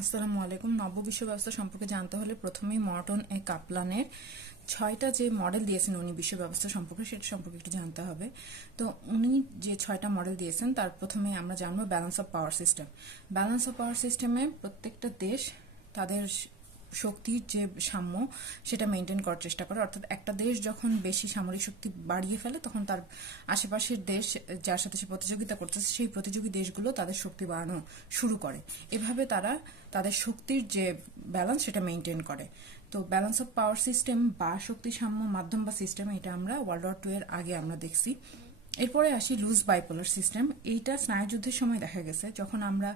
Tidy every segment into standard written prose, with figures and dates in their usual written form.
আসসালামু আলাইকুম। নব্য বিশ্ব ব্যবস্থা সম্পর্কে জানতে হলে প্রথমেই মর্টন এ কাপলানের 6টা যে মডেল দিয়েছেন উনি বিশ্ব ব্যবস্থা সম্পর্কে, সেটা সম্পর্কে একটু জানতে হবে। তো উনি যে 6টা মডেল দিয়েছেন তার প্রথমে আমরা জানবো balance of power system. Balance of power সিস্টেমে প্রত্যেকটা দেশ তাদের শক্তির যে সাম্য সেটা মেনটেন করার চেষ্টা করে। অর্থাৎ একটা দেশ যখন বেশি সামরিক শক্তি বাড়িয়ে ফেলে তখন তার আশেপাশের দেশ যার সাথে সে প্রতিযোগিতা করতেছে সেই প্রতিযোগী দেশগুলো তাদের শক্তি বাড়ানো শুরু করে। এভাবে তারা তাদের শক্তির যে ব্যালেন্স সেটা মেনটেন করে। তো ব্যালেন্স অফ পাওয়ার সিস্টেম বা শক্তি সাম্য মাধ্যম বা সিস্টেম, এটা আমরা ওয়ার্ল্ড ওয়ার 2 এর আগে আমরা দেখছি। এরপরে আসি লুজ বাইপোলার সিস্টেম। এইটা স্নায়ুযুদ্ধের সময় দেখা গেছে, যখন আমরা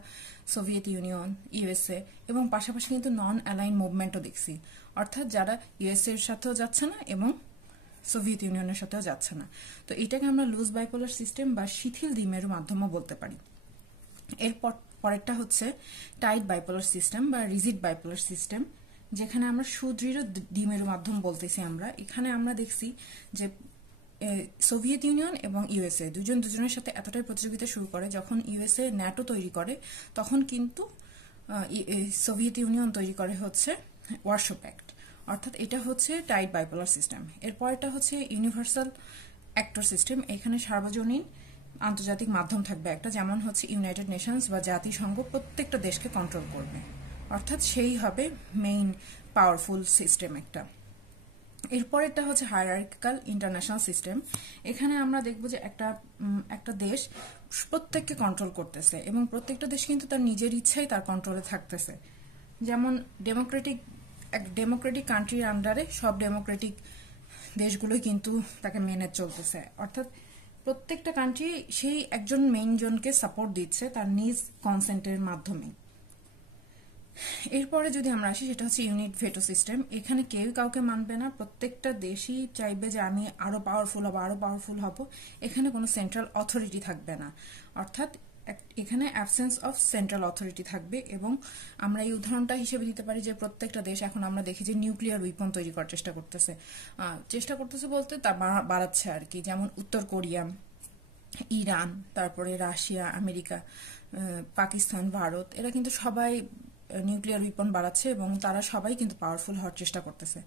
সোভিয়েত ইউনিয়ন, ইউএসএ এবং পাশাপাশি কিন্তু নন অ্যালাইন মুভমেন্টও দেখছি। অর্থাৎ যারা ইউএসএ এর সাথেও যাচ্ছে না এবং সোভিয়েত ইউনিয়নের সাথেও যাচ্ছে না। তো এটাকে আমরা লুজ বাইপোলার সিস্টেম বা শিথিল দ্বিমেরু মাধ্যমও বলতে পারি। এরপর পরেরটা হচ্ছে টাইট বাইপোলার সিস্টেম বা রিজিড বাইপোলার সিস্টেম, যেখানে আমরা সুদৃঢ় দ্বিমেরু মাধ্যম বলতেছি। এখানে আমরা দেখছি যে সোভিয়েত ইউনিয়ন এবং ইউএসএ দুজনের সাথে এতটাই প্রতিযোগিতা শুরু করে, যখন ইউএসএ ন্যাটো তৈরি করে তখন কিন্তু সোভিয়েত ইউনিয়ন তৈরি করে হচ্ছে ওয়ারশো প্যাক্ট। অর্থাৎ এটা হচ্ছে টাইট বাইপোলার সিস্টেম। এরপরটা হচ্ছে ইউনিভার্সাল অ্যাক্টর সিস্টেম। এখানে সার্বজনীন আন্তর্জাতিক মাধ্যম থাকবে একটা, যেমন হচ্ছে ইউনাইটেড নেশনস বা জাতিসংঘ প্রত্যেকটা দেশকে কন্ট্রোল করবে। অর্থাৎ সেই হবে মেইন পাওয়ারফুল সিস্টেম একটা। এরপরেরটা হচ্ছে হায়ারার্কিক্যাল ইন্টারন্যাশনাল সিস্টেম। এখানে আমরা দেখব যে একটা দেশ প্রত্যেককে কন্ট্রোল করতেছে এবং প্রত্যেকটা দেশ কিন্তু তার নিজের ইচ্ছাই তার কন্ট্রোলে থাকতেছে। যেমন ডেমোক্রেটিক কান্ট্রির আন্ডারে সব ডেমোক্রেটিক দেশগুলোই কিন্তু তাকে মেনে চলতেছে। অর্থাৎ প্রত্যেকটা কান্ট্রি সেই একজন মেইন জনকে সাপোর্ট দিচ্ছে তার নিজ কনসেন্টের মাধ্যমে। এরপরে যদি আমরা আসি, সেটা হচ্ছে ইউনিট ভেটো সিস্টেম। এখানে কেউ কাউকে মানবে না, প্রত্যেকটা দেশই চাইবে যে আমি আরো পাওয়ারফুল হব। এখানে কোনো সেন্ট্রাল অথরিটি থাকবে না। অর্থাৎ এখানে অ্যাবসেন্স অফ সেন্ট্রাল অথরিটি থাকবে। এবং আমরা এই উদাহরণটা হিসেবে দিতে পারি যে প্রত্যেকটা দেশ এখন আমরা দেখি যে নিউক্লিয়ার উইপন তৈরি করার চেষ্টা করতেছে বলতে তা বাড়াচ্ছে আর কি। যেমন উত্তর কোরিয়া, ইরান, তারপরে রাশিয়া, আমেরিকা, পাকিস্তান, ভারত, এরা কিন্তু সবাই নিউক্লিয়ার উইপন বাড়াচ্ছে এবং তারা সবাই কিন্তু পাওয়ারফুল হওয়ার চেষ্টা করতেছে।